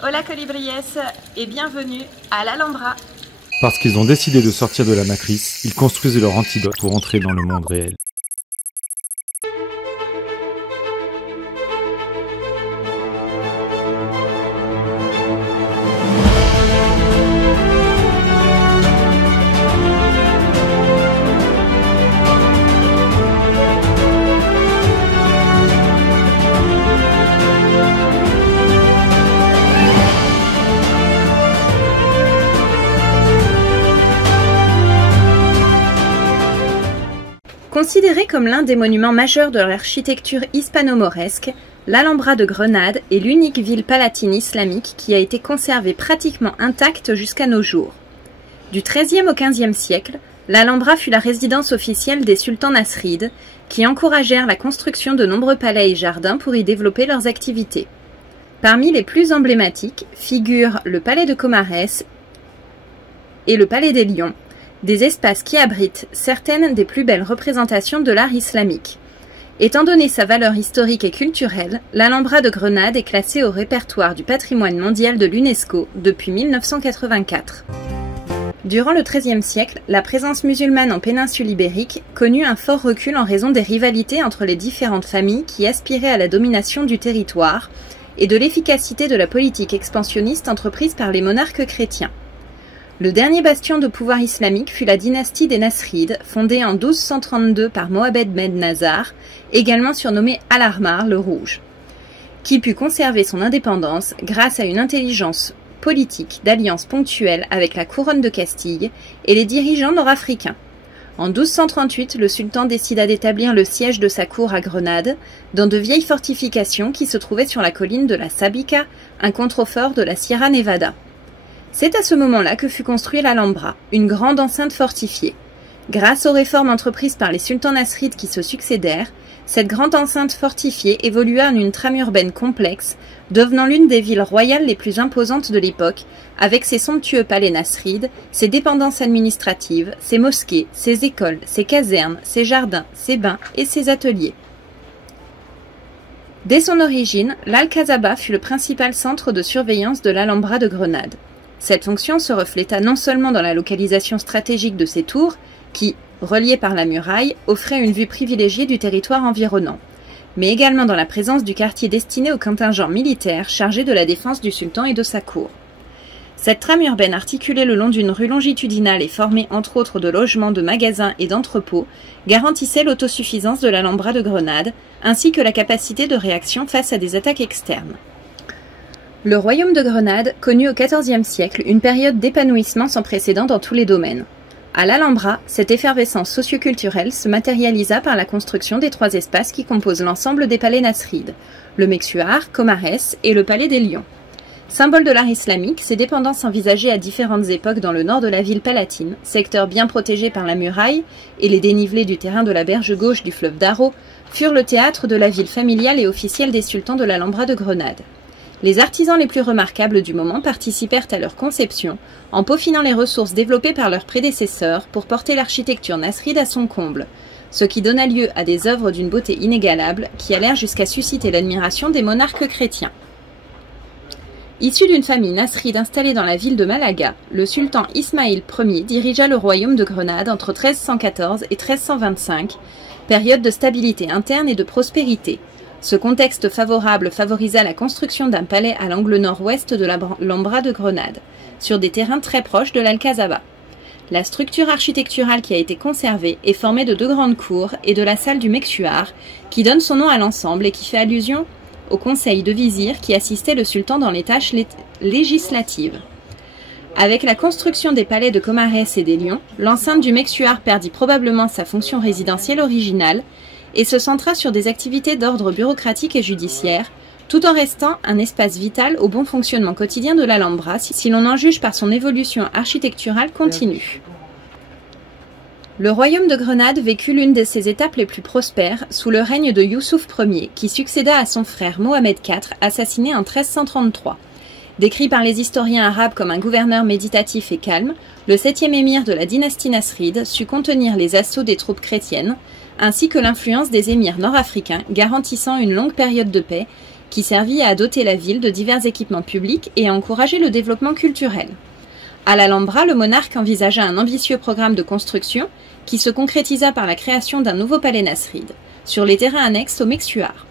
Hola colibríes et bienvenue à l'Alhambra. Parce qu'ils ont décidé de sortir de la matrice, ils construisent leur antidote pour entrer dans le monde réel. Considérée comme l'un des monuments majeurs de l'architecture hispano-mauresque, l'Alhambra de Grenade est l'unique ville palatine islamique qui a été conservée pratiquement intacte jusqu'à nos jours. Du XIIIe au XVe siècle, l'Alhambra fut la résidence officielle des sultans nasrides, qui encouragèrent la construction de nombreux palais et jardins pour y développer leurs activités. Parmi les plus emblématiques figurent le palais de Comares et le palais des Lions, des espaces qui abritent certaines des plus belles représentations de l'art islamique. Étant donné sa valeur historique et culturelle, l'Alhambra de Grenade est classée au répertoire du patrimoine mondial de l'UNESCO depuis 1984. Durant le XIIIe siècle, la présence musulmane en péninsule ibérique connut un fort recul en raison des rivalités entre les différentes familles qui aspiraient à la domination du territoire et de l'efficacité de la politique expansionniste entreprise par les monarques chrétiens. Le dernier bastion de pouvoir islamique fut la dynastie des Nasrides, fondée en 1232 par Mohamed Ben Nazar, également surnommé Al-Ahmar le Rouge, qui put conserver son indépendance grâce à une intelligence politique d'alliance ponctuelle avec la couronne de Castille et les dirigeants nord-africains. En 1238, le sultan décida d'établir le siège de sa cour à Grenade, dans de vieilles fortifications qui se trouvaient sur la colline de la Sabica, un contrefort de la Sierra Nevada. C'est à ce moment-là que fut construite l'Alhambra, une grande enceinte fortifiée. Grâce aux réformes entreprises par les sultans nasrides qui se succédèrent, cette grande enceinte fortifiée évolua en une trame urbaine complexe, devenant l'une des villes royales les plus imposantes de l'époque, avec ses somptueux palais nasrides, ses dépendances administratives, ses mosquées, ses écoles, ses casernes, ses jardins, ses bains et ses ateliers. Dès son origine, l'Alcazaba fut le principal centre de surveillance de l'Alhambra de Grenade. Cette fonction se refléta non seulement dans la localisation stratégique de ces tours, qui, reliées par la muraille, offraient une vue privilégiée du territoire environnant, mais également dans la présence du quartier destiné au contingent militaire chargé de la défense du sultan et de sa cour. Cette trame urbaine articulée le long d'une rue longitudinale et formée entre autres de logements, de magasins et d'entrepôts garantissait l'autosuffisance de l'Alhambra de Grenade, ainsi que la capacité de réaction face à des attaques externes. Le royaume de Grenade connut au XIVe siècle une période d'épanouissement sans précédent dans tous les domaines. À l'Alhambra, cette effervescence socioculturelle se matérialisa par la construction des trois espaces qui composent l'ensemble des palais nasrides, le Meksuar, Comares et le palais des Lions. Symbole de l'art islamique, ces dépendances envisagées à différentes époques dans le nord de la ville palatine, secteur bien protégé par la muraille et les dénivelés du terrain de la berge gauche du fleuve Darro, furent le théâtre de la ville familiale et officielle des sultans de l'Alhambra de Grenade. Les artisans les plus remarquables du moment participèrent à leur conception, en peaufinant les ressources développées par leurs prédécesseurs pour porter l'architecture nasride à son comble, ce qui donna lieu à des œuvres d'une beauté inégalable qui allèrent jusqu'à susciter l'admiration des monarques chrétiens. Issu d'une famille nasride installée dans la ville de Malaga, le sultan Ismaïl Ier dirigea le royaume de Grenade entre 1314 et 1325, période de stabilité interne et de prospérité. Ce contexte favorable favorisa la construction d'un palais à l'angle nord-ouest de l'Alhambra de Grenade, sur des terrains très proches de l'Alcazaba. La structure architecturale qui a été conservée est formée de deux grandes cours et de la salle du Meksuar, qui donne son nom à l'ensemble et qui fait allusion au conseil de vizir qui assistait le sultan dans les tâches législatives. Avec la construction des palais de Comares et des Lions, l'enceinte du Meksuar perdit probablement sa fonction résidentielle originale et se centra sur des activités d'ordre bureaucratique et judiciaire, tout en restant un espace vital au bon fonctionnement quotidien de l'Alhambra, si l'on en juge par son évolution architecturale continue. Le royaume de Grenade vécut l'une de ses étapes les plus prospères sous le règne de Youssouf Ier, qui succéda à son frère Mohamed IV, assassiné en 1333. Décrit par les historiens arabes comme un gouverneur méditatif et calme, le 7e émir de la dynastie nasride sut contenir les assauts des troupes chrétiennes, ainsi que l'influence des émirs nord-africains garantissant une longue période de paix qui servit à doter la ville de divers équipements publics et à encourager le développement culturel. À l'Alhambra, le monarque envisagea un ambitieux programme de construction qui se concrétisa par la création d'un nouveau palais nasride, sur les terrains annexes au Mexuar.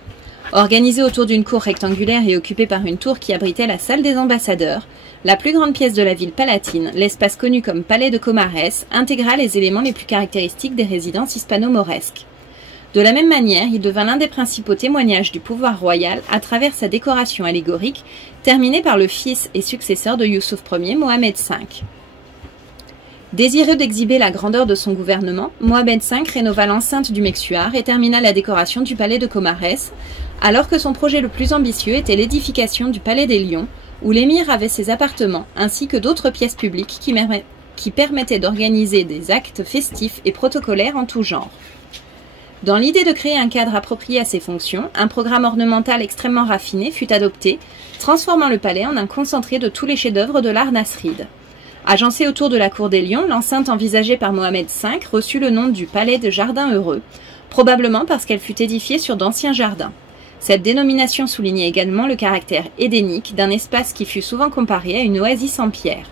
Organisé autour d'une cour rectangulaire et occupé par une tour qui abritait la salle des ambassadeurs, la plus grande pièce de la ville palatine, l'espace connu comme Palais de Comares, intégra les éléments les plus caractéristiques des résidences hispano-mauresques. De la même manière, il devint l'un des principaux témoignages du pouvoir royal à travers sa décoration allégorique, terminée par le fils et successeur de Youssouf Ier, Mohamed V. Désireux d'exhiber la grandeur de son gouvernement, Mohamed V rénova l'enceinte du Mexuar et termina la décoration du palais de Comares, alors que son projet le plus ambitieux était l'édification du palais des Lions, où l'émir avait ses appartements, ainsi que d'autres pièces publiques qui permettaient d'organiser des actes festifs et protocolaires en tout genre. Dans l'idée de créer un cadre approprié à ses fonctions, un programme ornemental extrêmement raffiné fut adopté, transformant le palais en un concentré de tous les chefs-d'œuvre de l'art nasride. Agencé autour de la cour des Lions, l'enceinte envisagée par Mohamed V reçut le nom du palais de Jardin Heureux, probablement parce qu'elle fut édifiée sur d'anciens jardins. Cette dénomination soulignait également le caractère édénique d'un espace qui fut souvent comparé à une oasis en pierre.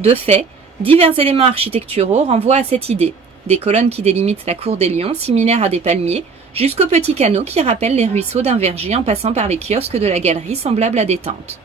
De fait, divers éléments architecturaux renvoient à cette idée. Des colonnes qui délimitent la cour des Lions, similaires à des palmiers, jusqu'aux petits canaux qui rappellent les ruisseaux d'un verger en passant par les kiosques de la galerie semblables à des tentes.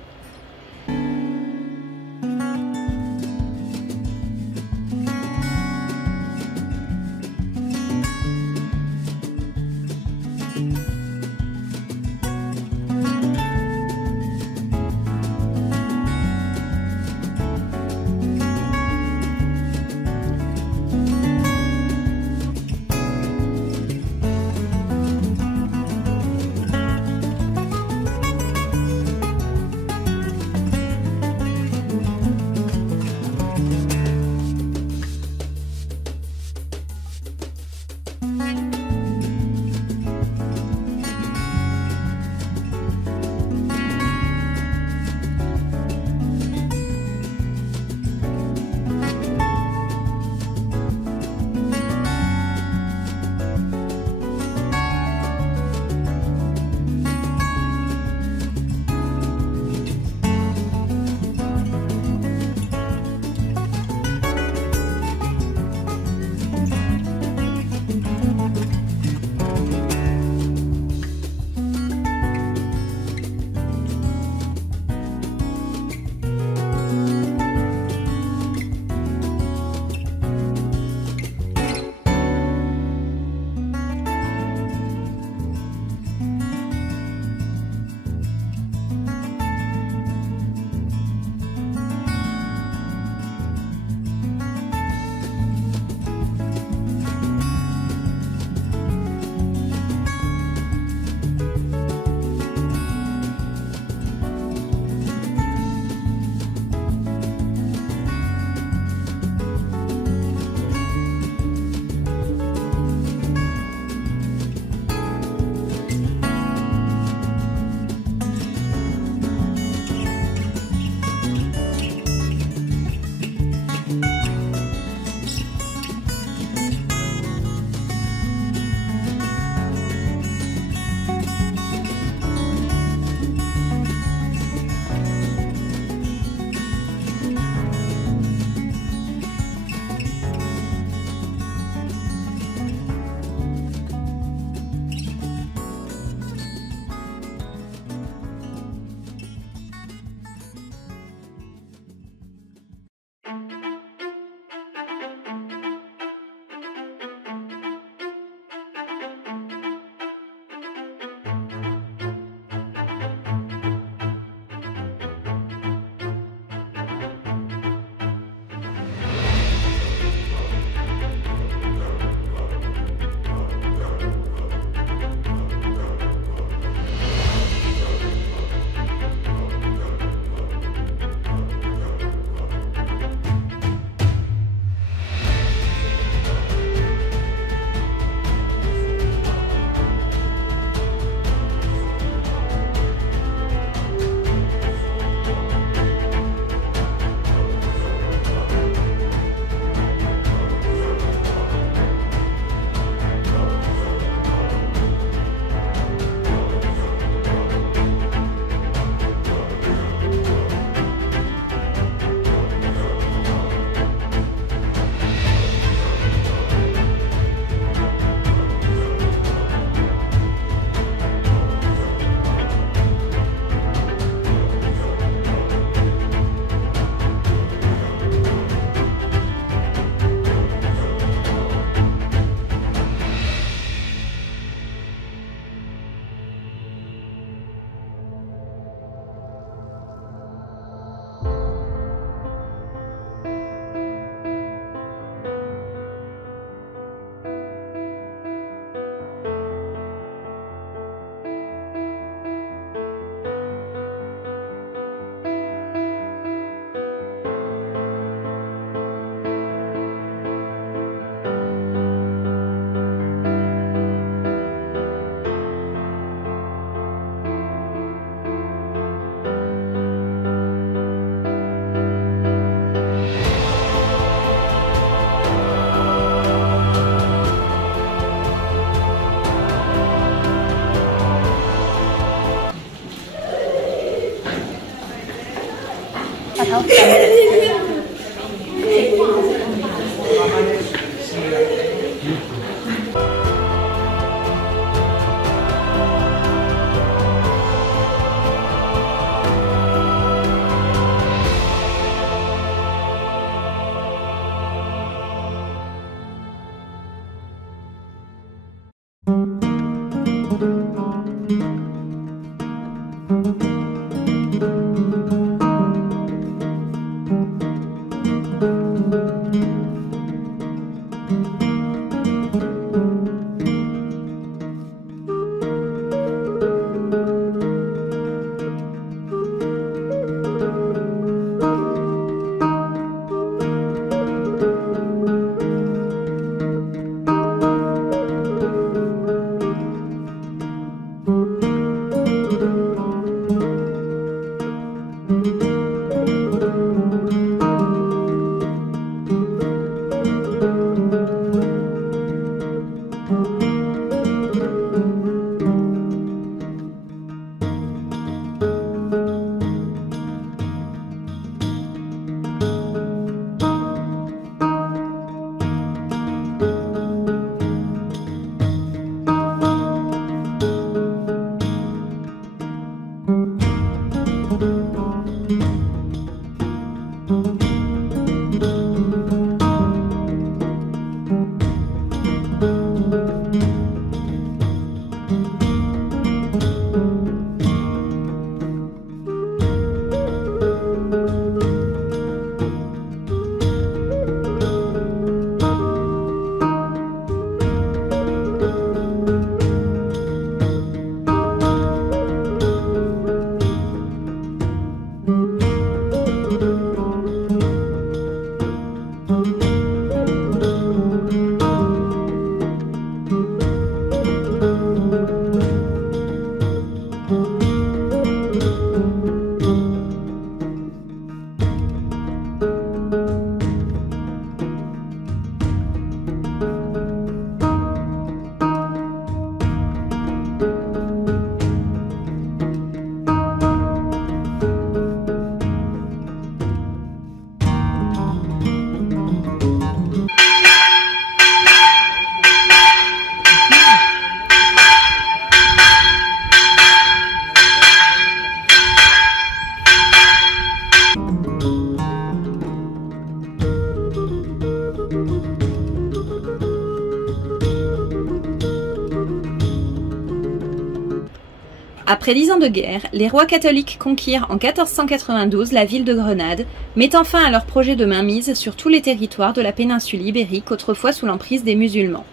Après 10 ans de guerre, les rois catholiques conquirent en 1492 la ville de Grenade, mettant fin à leur projet de mainmise sur tous les territoires de la péninsule ibérique autrefois sous l'emprise des musulmans.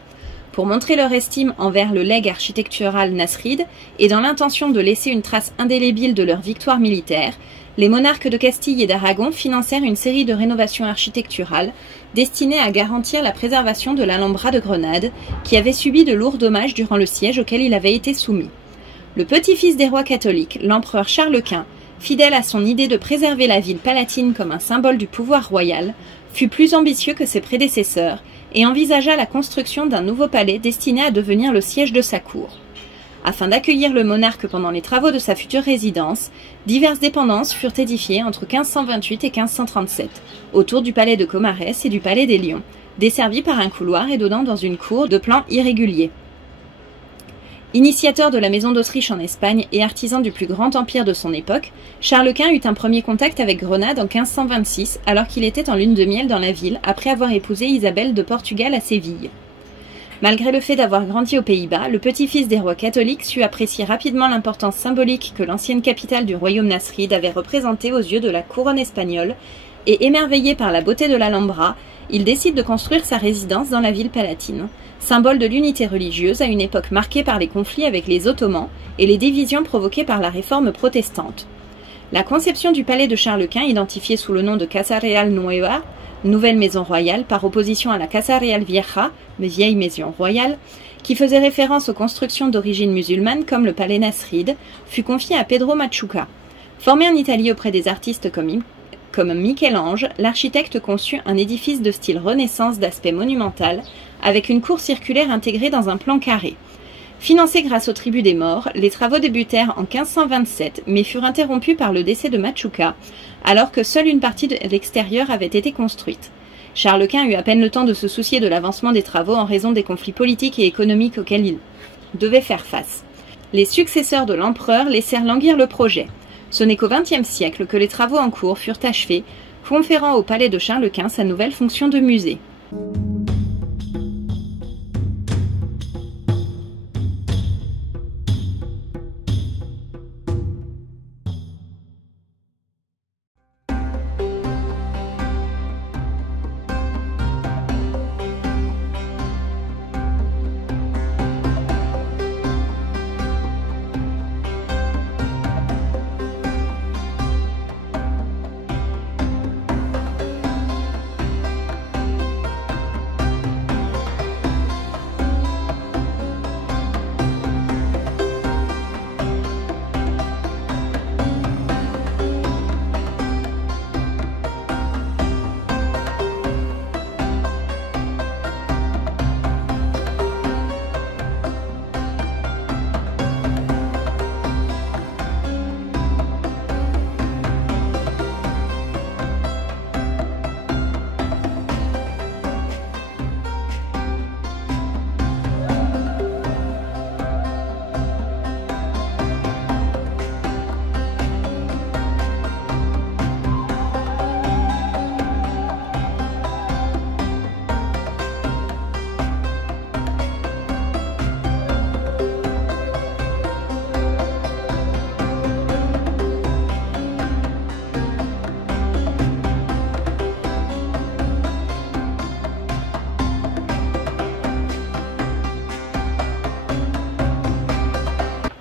Pour montrer leur estime envers le legs architectural nasride et dans l'intention de laisser une trace indélébile de leur victoire militaire, les monarques de Castille et d'Aragon financèrent une série de rénovations architecturales destinées à garantir la préservation de l'Alhambra de Grenade, qui avait subi de lourds dommages durant le siège auquel il avait été soumis. Le petit-fils des rois catholiques, l'empereur Charles Quint, fidèle à son idée de préserver la ville palatine comme un symbole du pouvoir royal, fut plus ambitieux que ses prédécesseurs et envisagea la construction d'un nouveau palais destiné à devenir le siège de sa cour. Afin d'accueillir le monarque pendant les travaux de sa future résidence, diverses dépendances furent édifiées entre 1528 et 1537, autour du palais de Comarès et du palais des Lions, desservis par un couloir et donnant dans une cour de plan irrégulier. Initiateur de la maison d'Autriche en Espagne et artisan du plus grand empire de son époque, Charles Quint eut un premier contact avec Grenade en 1526 alors qu'il était en lune de miel dans la ville après avoir épousé Isabelle de Portugal à Séville. Malgré le fait d'avoir grandi aux Pays-Bas, le petit-fils des rois catholiques sut apprécier rapidement l'importance symbolique que l'ancienne capitale du royaume nasride avait représentée aux yeux de la couronne espagnole et émerveillé par la beauté de l'Alhambra, il décide de construire sa résidence dans la ville palatine, symbole de l'unité religieuse à une époque marquée par les conflits avec les Ottomans et les divisions provoquées par la réforme protestante. La conception du palais de Charles Quint, identifiée sous le nom de Casa Real Nueva, nouvelle maison royale, par opposition à la Casa Real Vieja, vieille maison royale, qui faisait référence aux constructions d'origine musulmane comme le palais nasride, fut confiée à Pedro Machuca. Formé en Italie auprès des artistes comme Michel-Ange, l'architecte conçut un édifice de style Renaissance d'aspect monumental, avec une cour circulaire intégrée dans un plan carré. Financés grâce au tribut des morts, les travaux débutèrent en 1527 mais furent interrompus par le décès de Machuca, alors que seule une partie de l'extérieur avait été construite. Charles Quint eut à peine le temps de se soucier de l'avancement des travaux en raison des conflits politiques et économiques auxquels il devait faire face. Les successeurs de l'empereur laissèrent languir le projet. Ce n'est qu'au XXe siècle que les travaux en cours furent achevés, conférant au palais de Charles Quint sa nouvelle fonction de musée.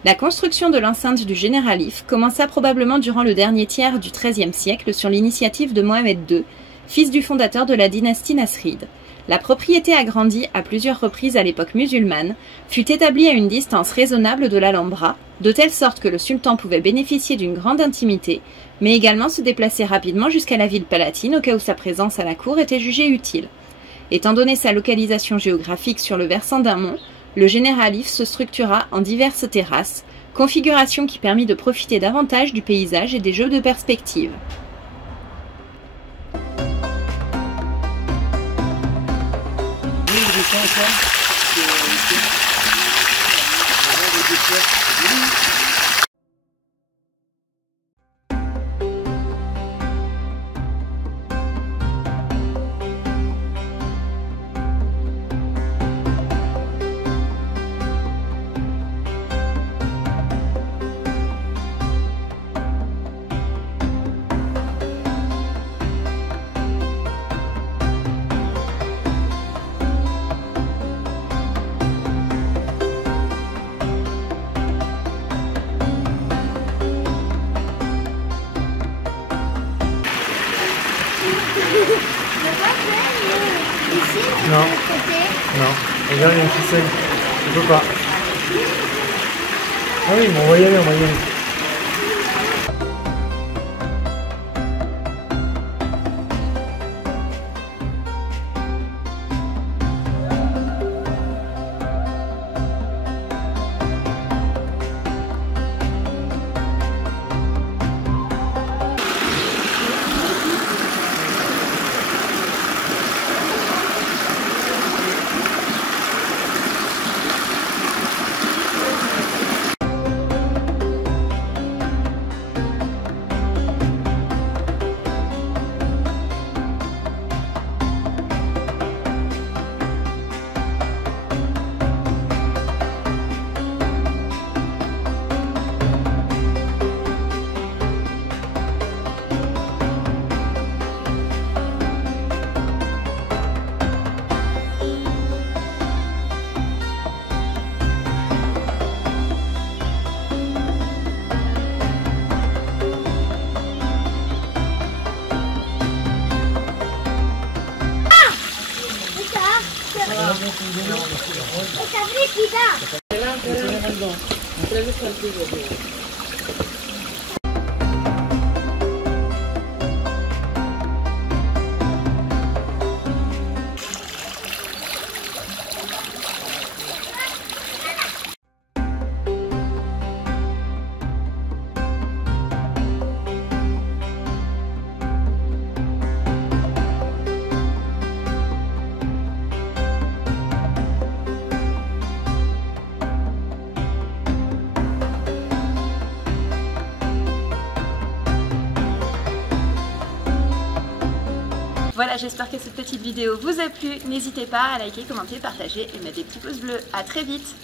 La construction de l'enceinte du Généralif commença probablement durant le dernier tiers du XIIIe siècle sur l'initiative de Mohamed II, fils du fondateur de la dynastie nasride. La propriété agrandie à plusieurs reprises à l'époque musulmane fut établie à une distance raisonnable de l'Alhambra, de telle sorte que le sultan pouvait bénéficier d'une grande intimité, mais également se déplacer rapidement jusqu'à la ville palatine au cas où sa présence à la cour était jugée utile. Étant donné sa localisation géographique sur le versant d'un mont, le Généralif se structura en diverses terrasses, configuration qui permit de profiter davantage du paysage et des jeux de perspective. Non, non, regarde, il y a une ficelle, je peux pas. Ah oui, mais on va y aller, on va y aller. Voilà, j'espère que cette petite vidéo vous a plu. N'hésitez pas à liker, commenter, partager et mettre des petits pouces bleus. À très vite!